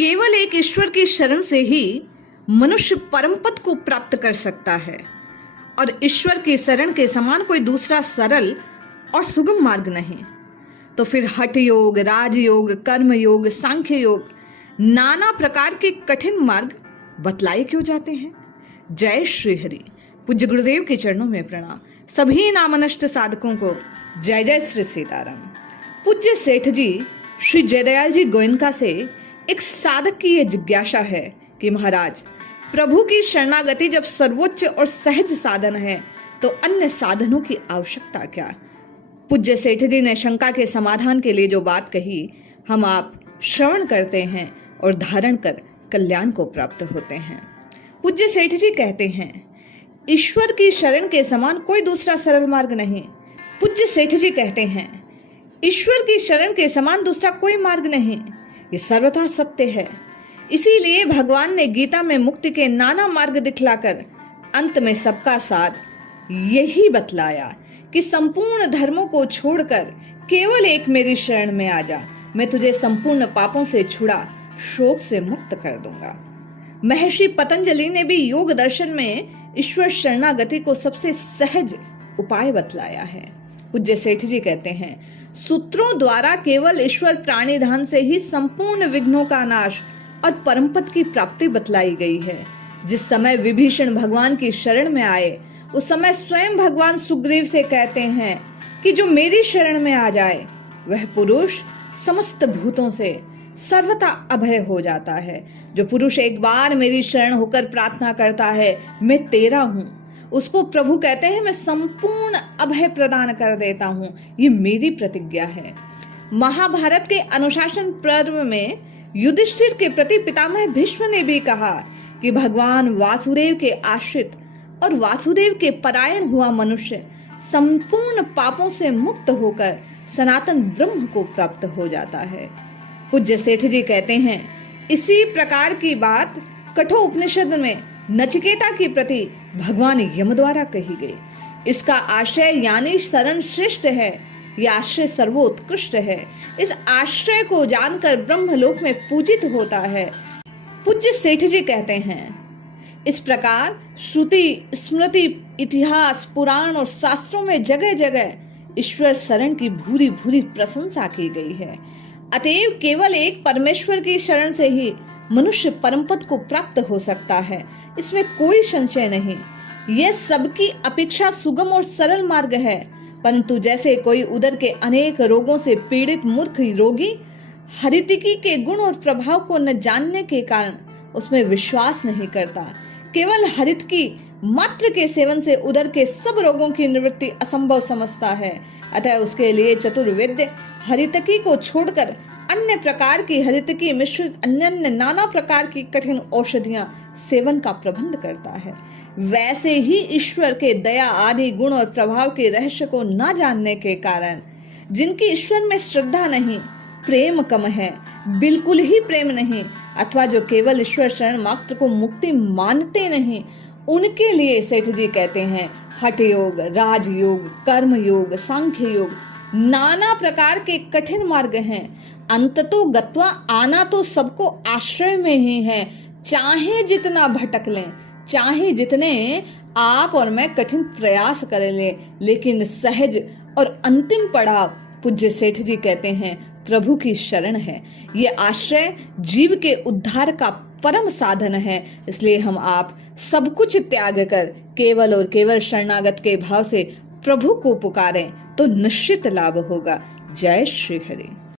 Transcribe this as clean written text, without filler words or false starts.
केवल एक ईश्वर की शरण से ही मनुष्य परम पद को प्राप्त कर सकता है और ईश्वर की शरण के समान कोई दूसरा सरल और सुगम मार्ग नहीं। तो फिर हठ योग, राजयोग, कर्म योग, सांख्य योग, नाना प्रकार के कठिन मार्ग बतलाए क्यों जाते हैं? जय श्री हरि। पूज्य गुरुदेव के चरणों में प्रणाम। सभी नामनष्ट साधकों को जय जय श्री सीताराम। पूज्य सेठ जी श्री जयदयाल जी गोयनका से एक साधक की यह जिज्ञासा है कि महाराज, प्रभु की शरणागति जब सर्वोच्च और सहज साधन है तो अन्य साधनों की आवश्यकता क्या? पूज्य सेठ जी ने शंका के समाधान के लिए जो बात कही, हम आप श्रवण करते हैं और धारण कर कल्याण को प्राप्त होते हैं। पूज्य सेठ जी कहते हैं, ईश्वर की शरण के समान कोई दूसरा सरल मार्ग नहीं। पूज्य सेठ जी कहते हैं, ईश्वर की शरण के समान दूसरा कोई मार्ग नहीं। ये सर्वथा सत्य है। इसीलिए भगवान ने गीता में मुक्ति के नाना मार्ग दिखलाकर अंत में सबका सार यही बतलाया कि संपूर्ण धर्मों को छोड़कर केवल एक मेरी शरण में आ जा, मैं तुझे संपूर्ण पापों से छुड़ा शोक से मुक्त कर दूंगा। महर्षि पतंजलि ने भी योग दर्शन में ईश्वर शरणागति को सबसे सहज उपाय बतलाया है। पूज्य सेठ जी कहते हैं, सूत्रों द्वारा केवल ईश्वर प्राणिधान से ही संपूर्ण विघ्नों का नाश और परमपद की प्राप्ति बतलाई गई है। जिस समय विभीषण भगवान की शरण में आए, उस समय स्वयं भगवान सुग्रीव से कहते हैं कि जो मेरी शरण में आ जाए वह पुरुष समस्त भूतों से सर्वथा अभय हो जाता है। जो पुरुष एक बार मेरी शरण होकर प्रार्थना करता है, मैं तेरा हूँ, उसको प्रभु कहते हैं मैं संपूर्ण अभय प्रदान कर देता हूँ। ये मेरी प्रतिज्ञा है। महाभारत के अनुशासन पर्व में युधिष्ठिर के प्रति पितामह भीष्म ने भी कहा कि भगवान वासुदेव के आश्रित और वासुदेव के परायण हुआ मनुष्य संपूर्ण पापों से मुक्त होकर सनातन ब्रह्म को प्राप्त हो जाता है। पूज्य सेठ जी कहते हैं, इसी प्रकार की बात कठोपनिषद में नचिकेता के प्रति भगवान यम द्वारा कही गई। इसका आश्रय यानी शरण श्रेष्ठ है, यह आश्रय सर्वोत्कृष्ट है। इस आश्रय को जानकर ब्रह्मलोक में पूजित होता है। पूज्य सेठ जी कहते हैं, इस प्रकार श्रुति, स्मृति, इतिहास, पुराण और शास्त्रों में जगह जगह ईश्वर शरण की भूरी भूरी प्रशंसा की गई है। अतएव केवल एक परमेश्वर की शरण से ही मनुष्य परमपद को प्राप्त हो सकता है, इसमें कोई संशय नहीं। यह सबकी अपेक्षा सुगम और सरल मार्ग है, परंतु जैसे कोई उदर के अनेक रोगों से पीड़ित मूर्ख रोगी हरितिकी के गुण और प्रभाव को न जानने के कारण उसमें विश्वास नहीं करता, केवल हरितकी मात्र के सेवन से उदर के सब रोगों की निवृत्ति असंभव समझता है। अतः उसके लिए चतुर्वेद्य हरितकी को छोड़कर अन्य प्रकार की हरितकी मिश्रित अन्य नाना प्रकार की कठिन औषधियां सेवन का प्रबंध करता है। वैसे ही ईश्वर के दया आदि गुण और प्रभाव के रहस्य को न जानने के कारण जिनकी ईश्वर में श्रद्धा नहीं, प्रेम कम है, बिल्कुल ही प्रेम नहीं, अथवा जो केवल ईश्वर शरण मात्र को मुक्ति मानते नहीं, उनके लिए सेठ जी कहते हैं हठ योग, राजयोग, कर्म योग, सांख्य योग, नाना प्रकार के कठिन मार्ग हैं। अंततो गत्वा आना तो सबको आश्रय में ही है। चाहे जितना भटक लें, चाहे जितने आप और मैं कठिन प्रयास कर लें, लेकिन सहज और अंतिम पड़ाव पूज्य सेठ जी कहते हैं प्रभु की शरण है। ये आश्रय जीव के उद्धार का परम साधन है। इसलिए हम आप सब कुछ त्याग कर केवल और केवल शरणागत के भाव से प्रभु को पुकारें तो निश्चित लाभ होगा। जय श्री हरि।